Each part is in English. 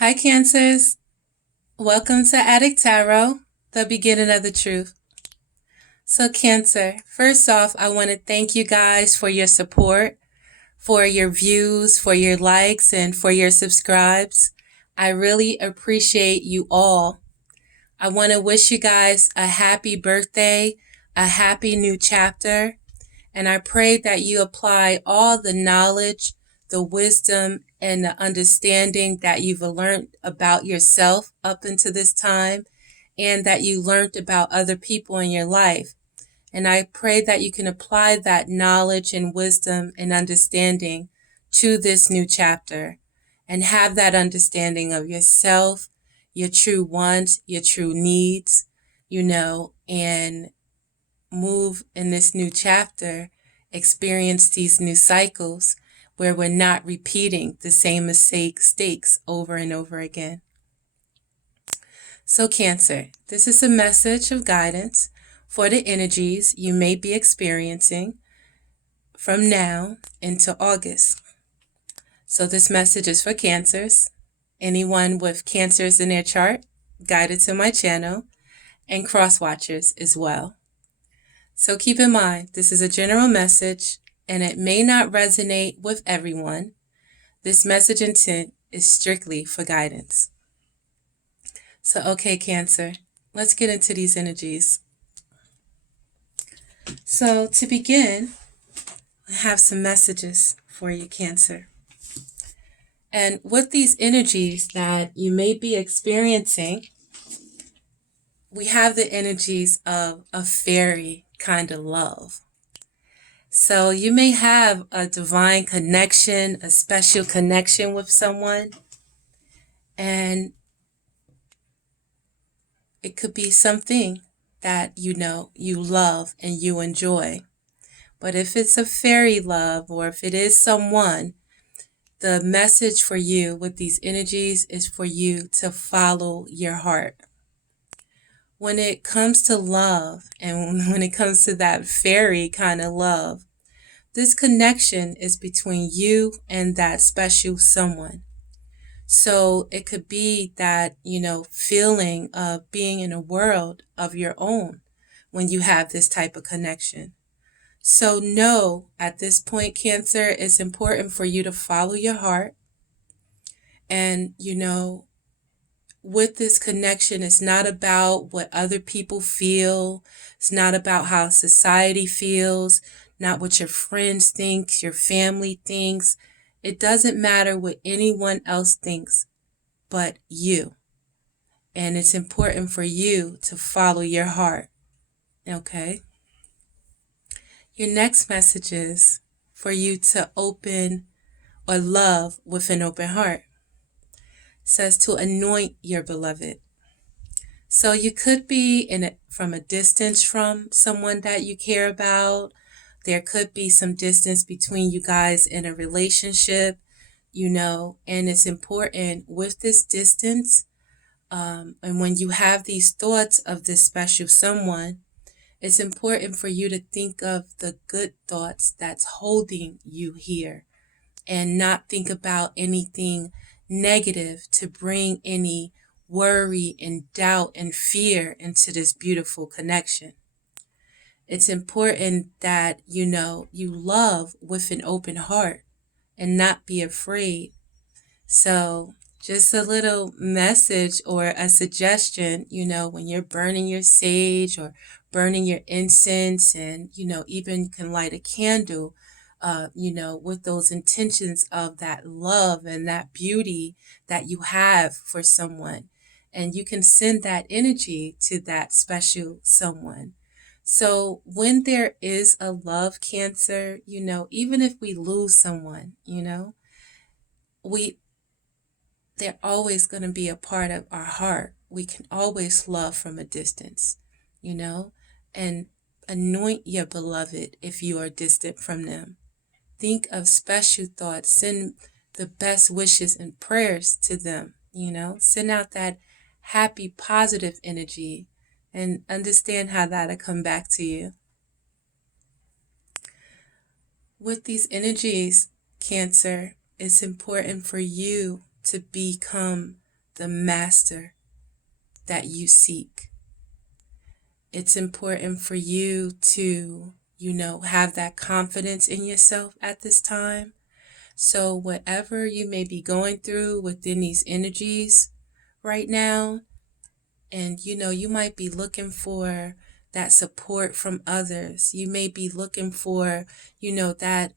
Hi, Cancers. Welcome to Adik Tarot, the beginning of the truth. So, Cancer, first off, I want to thank you guys for your support, for your views, for your likes, and for your subscribes. I really appreciate you all. I want to wish you guys a happy birthday, a happy new chapter, and I pray that you apply all the knowledge, the wisdom, and the understanding that you've learned about yourself up until this time, and that you learned about other people in your life. And I pray that you can apply that knowledge and wisdom and understanding to this new chapter and have that understanding of yourself, your true wants, your true needs, and move in this new chapter, experience these new cycles where we're not repeating the same mistakes over and over again. So, Cancer, this is a message of guidance for the energies you may be experiencing from now into August. So, this message is for Cancers, anyone with Cancers in their chart, guided to my channel, and cross watchers as well. So keep in mind, this is a general message and it may not resonate with everyone. This message intent is strictly for guidance. So, okay, Cancer, let's get into these energies. So, to begin, I have some messages for you, Cancer. And with these energies that you may be experiencing, we have the energies of a fairy kind of love. So you may have a divine connection, a special connection with someone, and it could be something that you love and you enjoy. But if it's a fairy love or if it is someone, the message for you with these energies is for you to follow your heart. When it comes to love and when it comes to that fairy kind of love, this connection is between you and that special someone. So it could be that, feeling of being in a world of your own when you have this type of connection. So know at this point, Cancer, it's important for you to follow your heart. And, with this connection, it's not about what other people feel. It's not about how society feels, not what your friends think, your family thinks. It doesn't matter what anyone else thinks but you. And it's important for you to follow your heart. Okay? Your next message is for you to open or love with an open heart. It says to anoint your beloved. So you could be from a distance from someone that you care about. There could be some distance between you guys in a relationship, and it's important with this distance. And when you have these thoughts of this special someone, it's important for you to think of the good thoughts that's holding you here and not think about anything negative to bring any worry and doubt and fear into this beautiful connection. It's important that, you love with an open heart and not be afraid. So just a little message or a suggestion, when you're burning your sage or burning your incense and, even can light a candle, with those intentions of that love and that beauty that you have for someone. And you can send that energy to that special someone. So when there is a love, Cancer, even if we lose someone, they're always going to be a part of our heart. We can always love from a distance, and anoint your beloved if you are distant from them. Think of special thoughts. Send the best wishes and prayers to them, Send out that happy, positive energy and understand how that'll come back to you. With these energies, Cancer, it's important for you to become the master that you seek. It's important for you to, have that confidence in yourself at this time. So whatever you may be going through within these energies right now, and you might be looking for that support from others. You may be looking for, that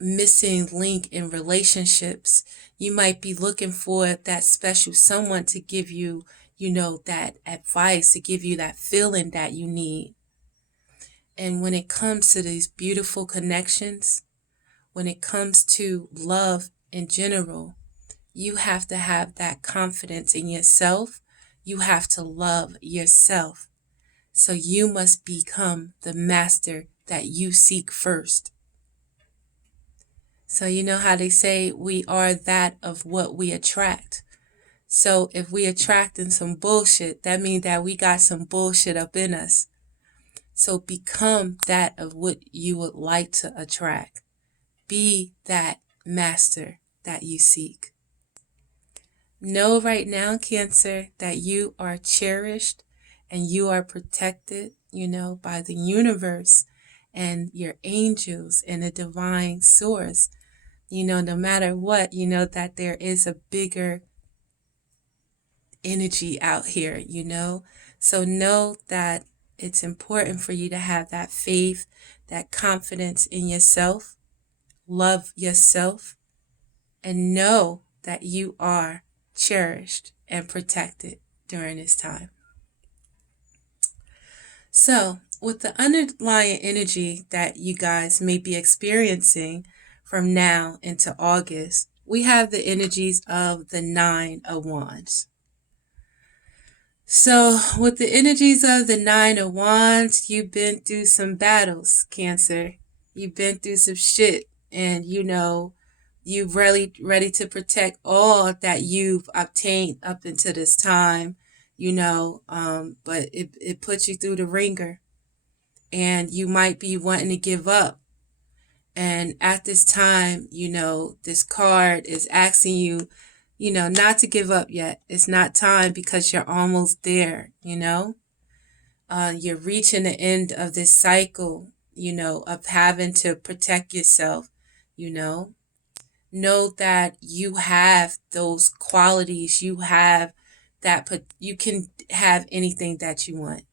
missing link in relationships. You might be looking for that special someone to give you, that advice, to give you that feeling that you need. And when it comes to these beautiful connections, when it comes to love in general, you have to have that confidence in yourself. You have to love yourself. So you must become the master that you seek first. So you know how they say we are that of what we attract. So if we attracting some bullshit, that means that we got some bullshit up in us. So become that of what you would like to attract. Be that master that you seek. Know right now, Cancer, that you are cherished and you are protected, by the universe and your angels and the divine source. No matter what, that there is a bigger energy out here, So know that it's important for you to have that faith, that confidence in yourself, love yourself, and know that you are cherished and protected during this time. So, with the underlying energy that you guys may be experiencing from now into August, we have the energies of the Nine of Wands. So, with the energies of the Nine of Wands, you've been through some battles, Cancer. You've been through some shit, and you're really ready to protect all that you've obtained up until this time, but it puts you through the ringer, and you might be wanting to give up. And at this time, this card is asking you, not to give up yet. It's not time because you're almost there, you're reaching the end of this cycle, of having to protect yourself, Know that you have those qualities. You have that, you can have anything that you want.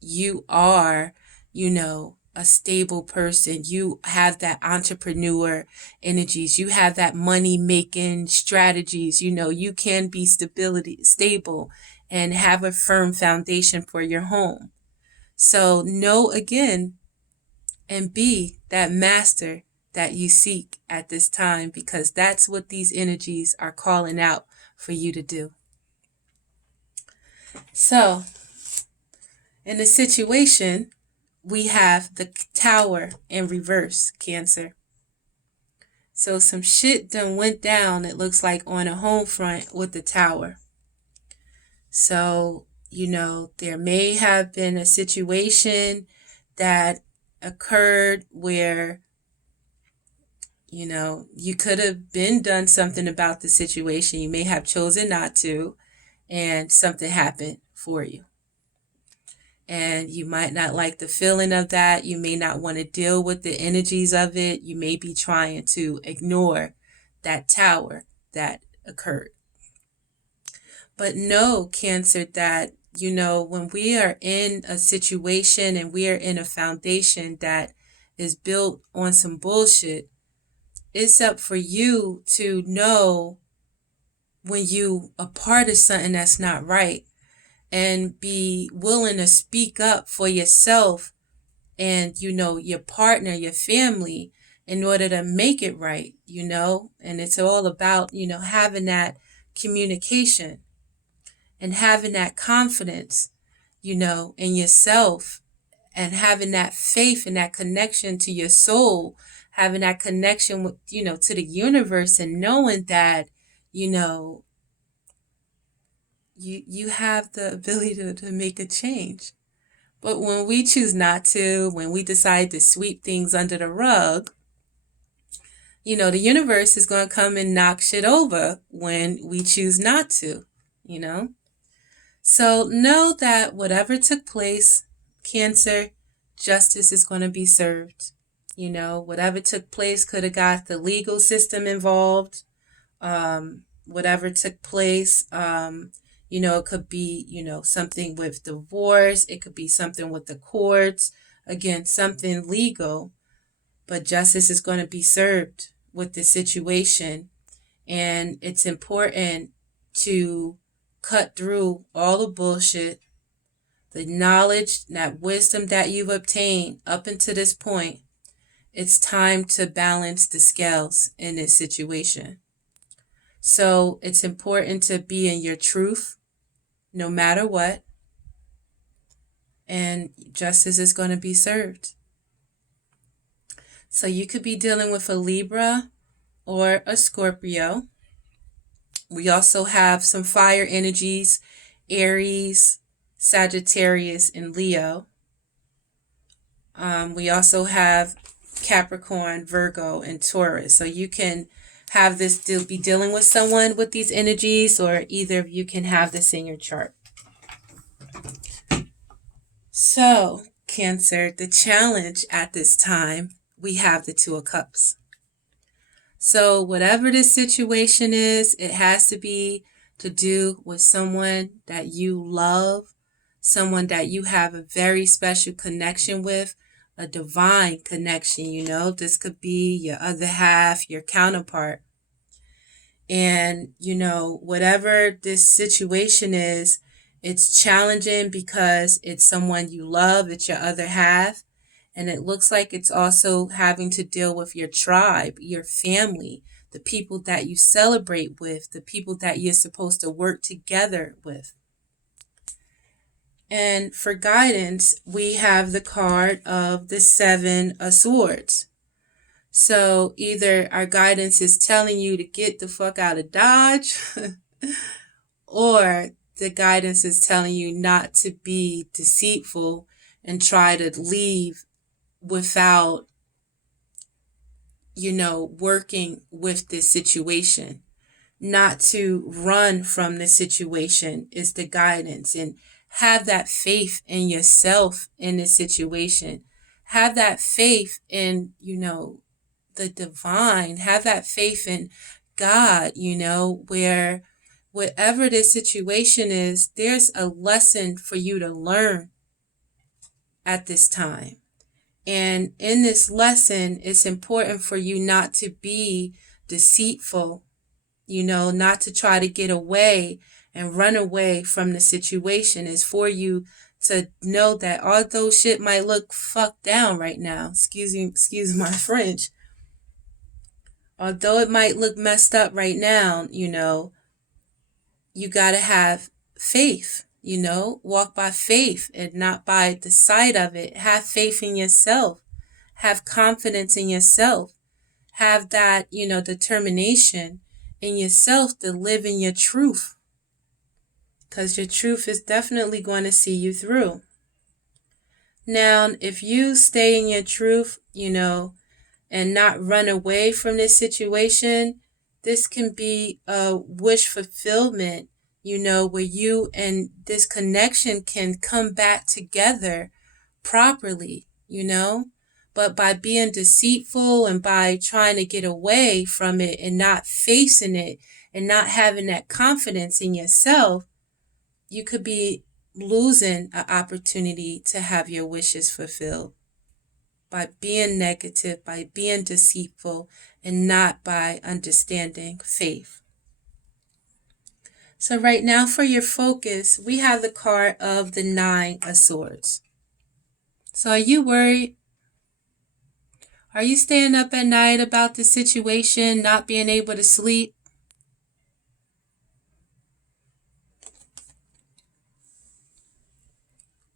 You are, a stable person. You have that entrepreneur energies. You have that money making strategies. You can be stable and have a firm foundation for your home. So know again and be that master that you seek at this time, because that's what these energies are calling out for you to do. So, in the situation, we have the Tower in reverse, Cancer. So some shit done went down, it looks like, on a home front with the Tower. So, there may have been a situation that occurred where you could have been done something about the situation. You may have chosen not to, and something happened for you. And you might not like the feeling of that. You may not want to deal with the energies of it. You may be trying to ignore that Tower that occurred. But know, Cancer, that, when we are in a situation and we are in a foundation that is built on some bullshit, it's up for you to know when you a part of something that's not right, and be willing to speak up for yourself and, your partner, your family, in order to make it right, And it's all about, having that communication and having that confidence, in yourself, and having that faith and that connection to your soul, having that connection with, to the universe, and knowing that, you have the ability to make a change. But when we choose not to, when we decide to sweep things under the rug, the universe is going to come and knock shit over when we choose not to, you know? So know that whatever took place, Cancer, justice is going to be served. Whatever took place could have got the legal system involved. Whatever took place, it could be, something with divorce. It could be something with the courts. Again, something legal. But justice is going to be served with the situation. And it's important to cut through all the bullshit, the knowledge, that wisdom that you've obtained up until this point. It's time to balance the scales in this situation. So it's important to be in your truth no matter what. And justice is going to be served. So you could be dealing with a Libra or a Scorpio. We also have some fire energies, Aries, Sagittarius, and Leo. We also have Capricorn, Virgo, and Taurus. So you can have this be dealing with someone with these energies, or either of you can have this in your chart. So, Cancer, the challenge at this time, we have the Two of Cups. So whatever this situation is, it has to be to do with someone that you love, someone that you have a very special connection with, a divine connection, This could be your other half, your counterpart. And, whatever this situation is, it's challenging because it's someone you love, it's your other half. And it looks like it's also having to deal with your tribe, your family, the people that you celebrate with, the people that you're supposed to work together with. And for guidance, we have the card of the Seven of Swords. So either our guidance is telling you to get the fuck out of Dodge, or the guidance is telling you not to be deceitful and try to leave without, working with this situation. Not to run from the situation is the guidance. And have that faith in yourself in this situation. Have that faith in, the divine. Have that faith in God, where whatever this situation is, there's a lesson for you to learn at this time. And in this lesson, it's important for you not to be deceitful, not to try to get away and run away from the situation. It's for you to know that although shit might look fucked down right now, excuse my French, although it might look messed up right now, you got to have faith. Walk by faith and not by the sight of it. Have faith in yourself. Have confidence in yourself. Have that, determination in yourself to live in your truth. Because your truth is definitely going to see you through. Now, if you stay in your truth, and not run away from this situation, this can be a wish fulfillment, where you and this connection can come back together properly, But by being deceitful and by trying to get away from it and not facing it and not having that confidence in yourself, you could be losing an opportunity to have your wishes fulfilled. By being negative, by being deceitful, and not by understanding faith. So right now for your focus, we have the card of the Nine of Swords. So are you worried? Are you staying up at night about the situation, not being able to sleep?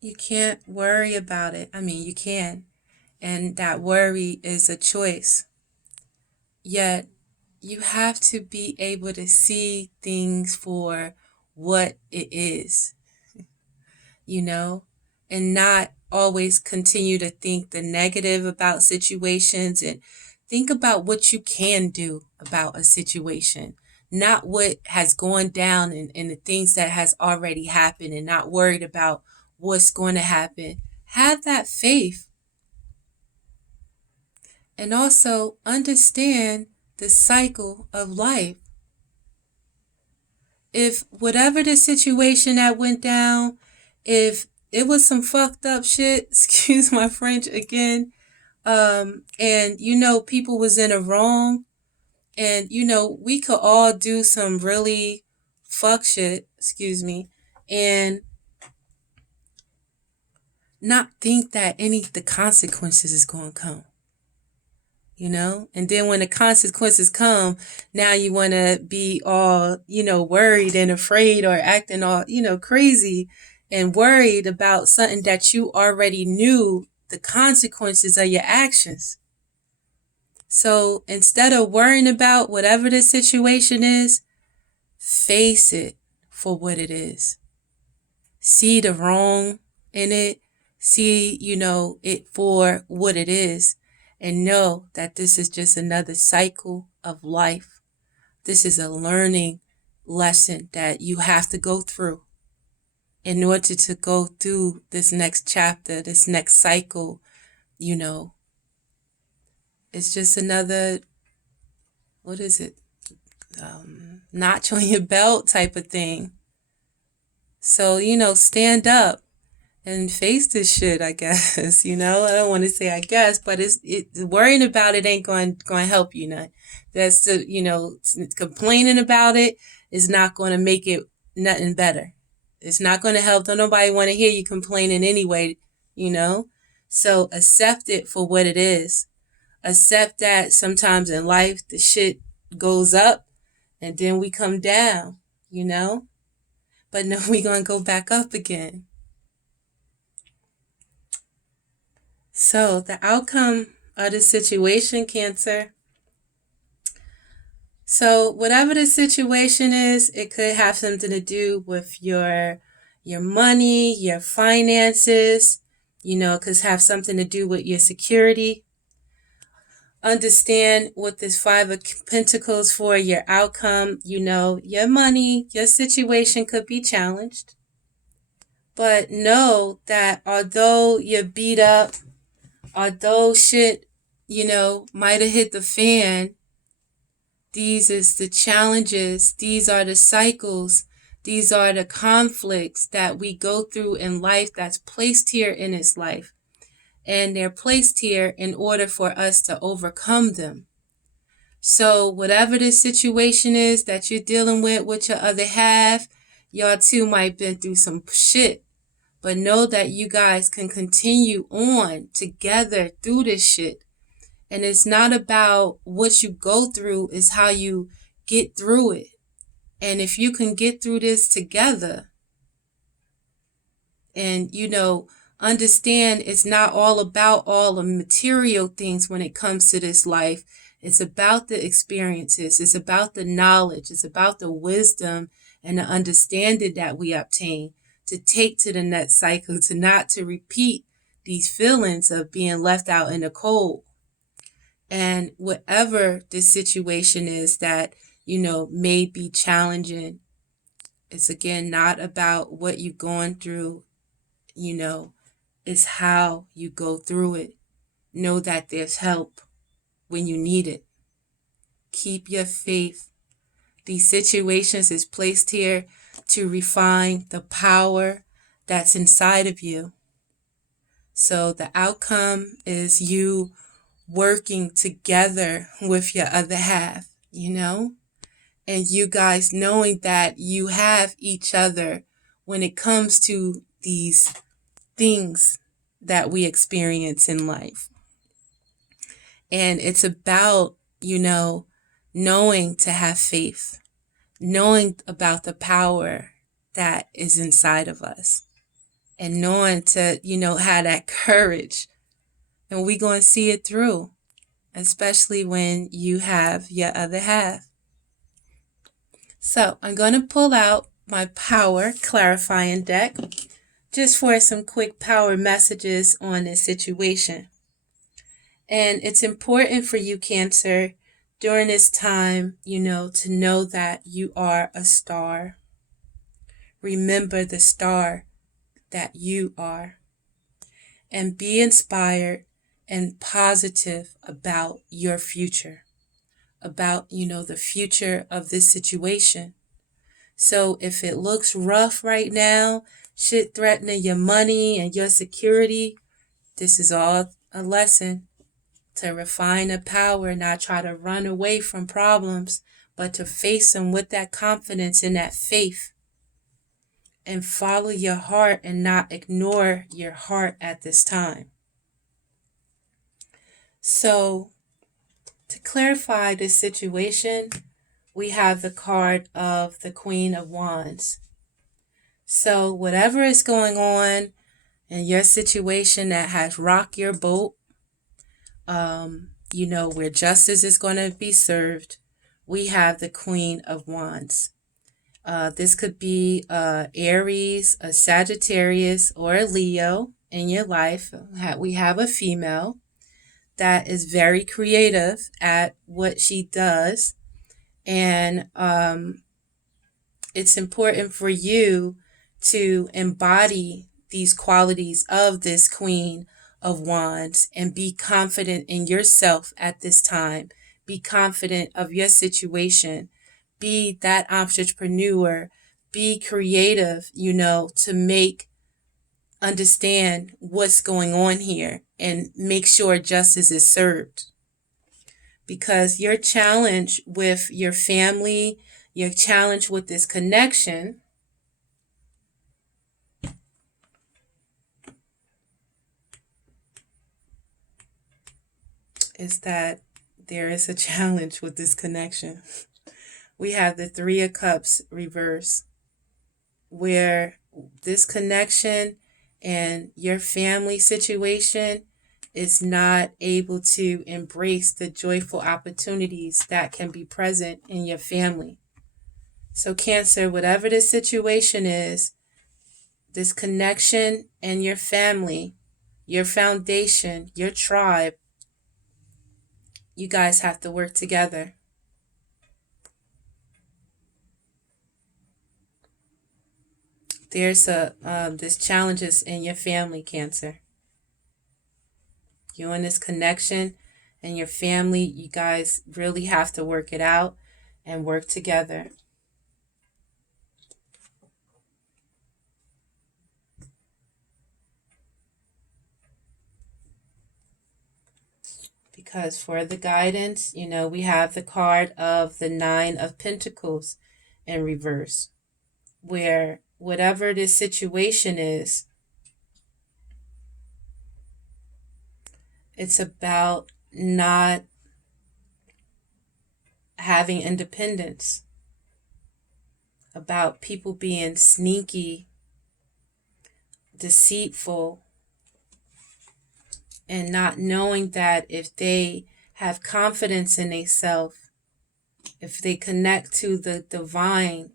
You can't worry about it. I mean, you can. And that worry is a choice. Yet, you have to be able to see things for what it is, and not always continue to think the negative about situations and think about what you can do about a situation, not what has gone down and the things that has already happened, and not worried about what's going to happen. Have that faith. And also understand the cycle of life. If whatever the situation that went down, if it was some fucked up shit, excuse my French again, and people was in a wrong, and we could all do some really fuck shit, excuse me, and not think that the consequences is going to come. And then when the consequences come, now you want to be all, worried and afraid, or acting all, crazy and worried about something that you already knew the consequences of your actions. So instead of worrying about whatever the situation is, face it for what it is. See the wrong in it. See, it for what it is. And know that this is just another cycle of life. This is a learning lesson that you have to go through in order to go through this next chapter, this next cycle. It's just another, what is it? Notch on your belt type of thing. So, stand up and face this shit, I guess. I don't want to say I guess, but worrying about it ain't going to help you none. That's complaining about it is not going to make it nothing better. It's not going to help. Don't nobody want to hear you complaining anyway, So accept it for what it is. Accept that sometimes in life the shit goes up and then we come down, But no, we going to go back up again. So the outcome of the situation, Cancer. So whatever the situation is, it could have something to do with your money, your finances, it could have something to do with your security. Understand what this Five of Pentacles for your outcome. Your money, your situation could be challenged. But know that although you're beat up, although shit, might have hit the fan, these is the challenges, these are the cycles, these are the conflicts that we go through in life that's placed here in this life. And they're placed here in order for us to overcome them. So whatever the situation is that you're dealing with your other half, y'all two might have been through some shit. But know that you guys can continue on together through this shit. And it's not about what you go through, it's how you get through it. And if you can get through this together and, understand it's not all about all the material things when it comes to this life. It's about the experiences. It's about the knowledge. It's about the wisdom and the understanding that we obtain to take to the next cycle, to not to repeat these feelings of being left out in the cold. And whatever the situation is that, may be challenging, it's again not about what you're going through, it's how you go through it. Know that there's help when you need it. Keep your faith. These situations is placed here to refine the power that's inside of you. So the outcome is you working together with your other half, and you guys knowing that you have each other when it comes to these things that we experience in life. And it's about, knowing to have faith, knowing about the power that is inside of us, and knowing to, have that courage. And we're going to see it through, especially when you have your other half. So I'm going to pull out my power clarifying deck just for some quick power messages on this situation. And it's important for you, Cancer, during this time, to know that you are a star. Remember the star that you are. And be inspired and positive about your future, about, the future of this situation. So if it looks rough right now, shit threatening your money and your security, this is all a lesson to refine the power, not try to run away from problems, but to face them with that confidence and that faith, and follow your heart and not ignore your heart at this time. So, to clarify this situation, we have the card of the Queen of Wands. So, whatever is going on in your situation that has rocked your boat, where justice is going to be served, we have the Queen of Wands. This could be Aries, a Sagittarius, or a Leo in your life. We have a female that is very creative at what she does. And it's important for you to embody these qualities of this Queen of Wands and be confident in yourself at this time. Be confident of your situation. Be that entrepreneur. Be creative, to understand what's going on here and make sure justice is served. Because your challenge with your family, your challenge with this connection is that there is a challenge with this connection. We have the Three of Cups reverse, where this connection and your family situation is not able to embrace the joyful opportunities that can be present in your family. So Cancer, whatever the situation is, this connection and your family, your foundation, your tribe, you guys have to work together. There's this challenges in your family, Cancer. You and this connection and your family, you guys really have to work it out and work together. Because for the guidance, we have the card of the Nine of Pentacles in reverse, where whatever this situation is, it's about not having independence, about people being sneaky, deceitful, and not knowing that if they have confidence in themselves, if they connect to the divine,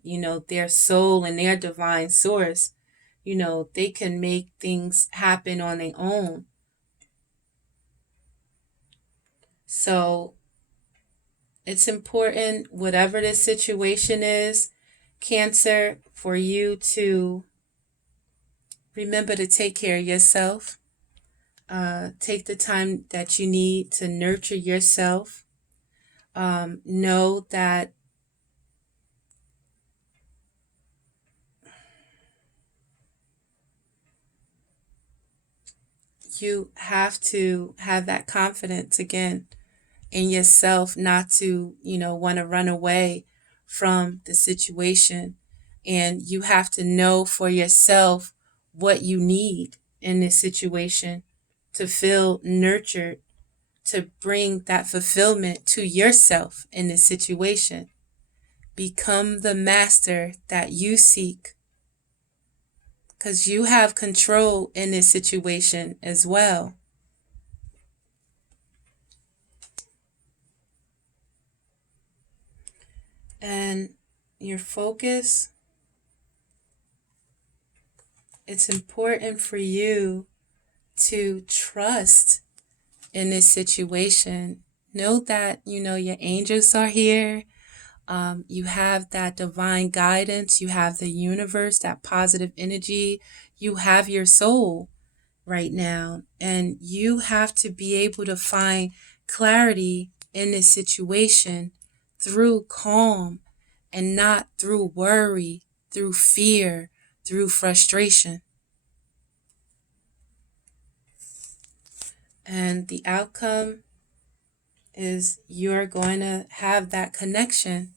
their soul and their divine source, they can make things happen on their own. So it's important, whatever the situation is, Cancer, for you to remember to take care of yourself. Take the time that you need to nurture yourself. Know that you have to have that confidence again in yourself, not to, want to run away from the situation. And you have to know for yourself what you need in this situation to feel nurtured, to bring that fulfillment to yourself in this situation. Become the master that you seek, because you have control in this situation as well. And your focus, it's important for you to trust in this situation, know that, your angels are here. You have that divine guidance. You have the universe, that positive energy. You have your soul right now. And you have to be able to find clarity in this situation through calm and not through worry, through fear, through frustration. And the outcome is you're going to have that connection.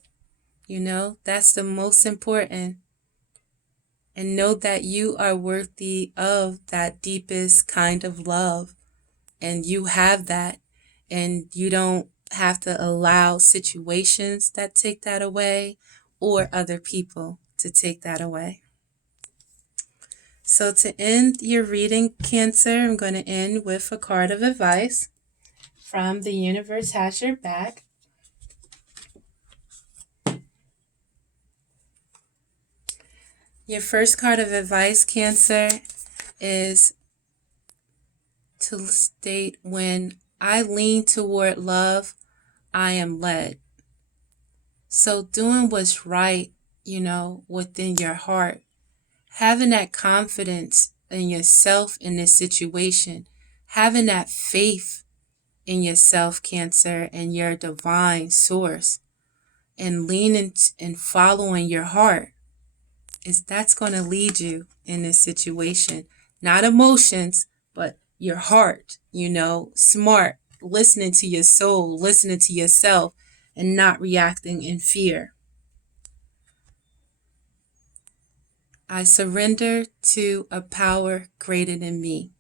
That's the most important. And know that you are worthy of that deepest kind of love. And you have that. And you don't have to allow situations that take that away or other people to take that away. So to end your reading, Cancer, I'm going to end with a card of advice from the universe has your back. Your first card of advice, Cancer, is to state, when I lean toward love, I am led. So doing what's right, within your heart, having that confidence in yourself in this situation, having that faith in yourself, Cancer, and your divine source, and leaning and following your heart, that's going to lead you in this situation. Not emotions, but your heart, smart, listening to your soul, listening to yourself, and not reacting in fear. I surrender to a power greater than me.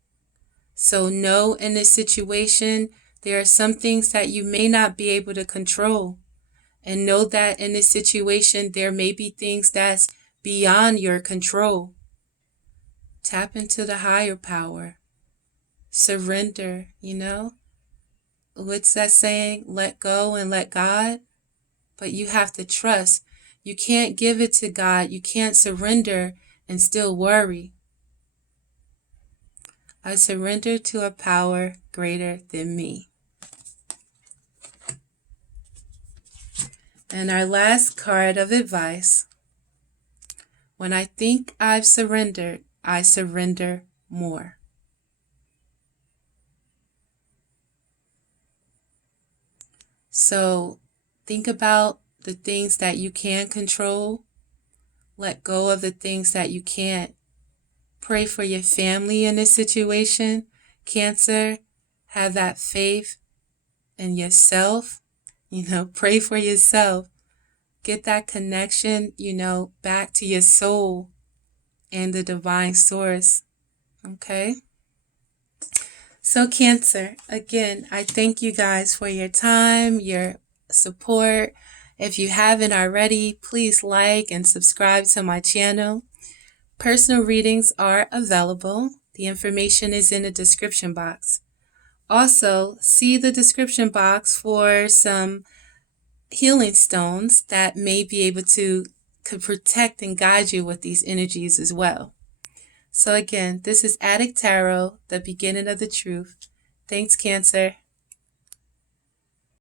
So know in this situation, there are some things that you may not be able to control. And know that in this situation, there may be things that's beyond your control. Tap into the higher power. Surrender, What's that saying? Let go and let God. But you have to trust. You can't give it to God. You can't surrender and still worry. I surrender to a power greater than me. And our last card of advice. When I think I've surrendered, I surrender more. So think about the things that you can control. Let go of the things that you can't. Pray for your family in this situation. Cancer, have that faith in yourself. Pray for yourself. Get that connection, back to your soul and the divine source. Okay? So Cancer, again, I thank you guys for your time, your support. If you haven't already, please like and subscribe to my channel. Personal readings are available. The information is in the description box. Also, see the description box for some healing stones that may be able to protect and guide you with these energies as well. So again, this is Adik Tarot, the beginning of the truth. Thanks, Cancer.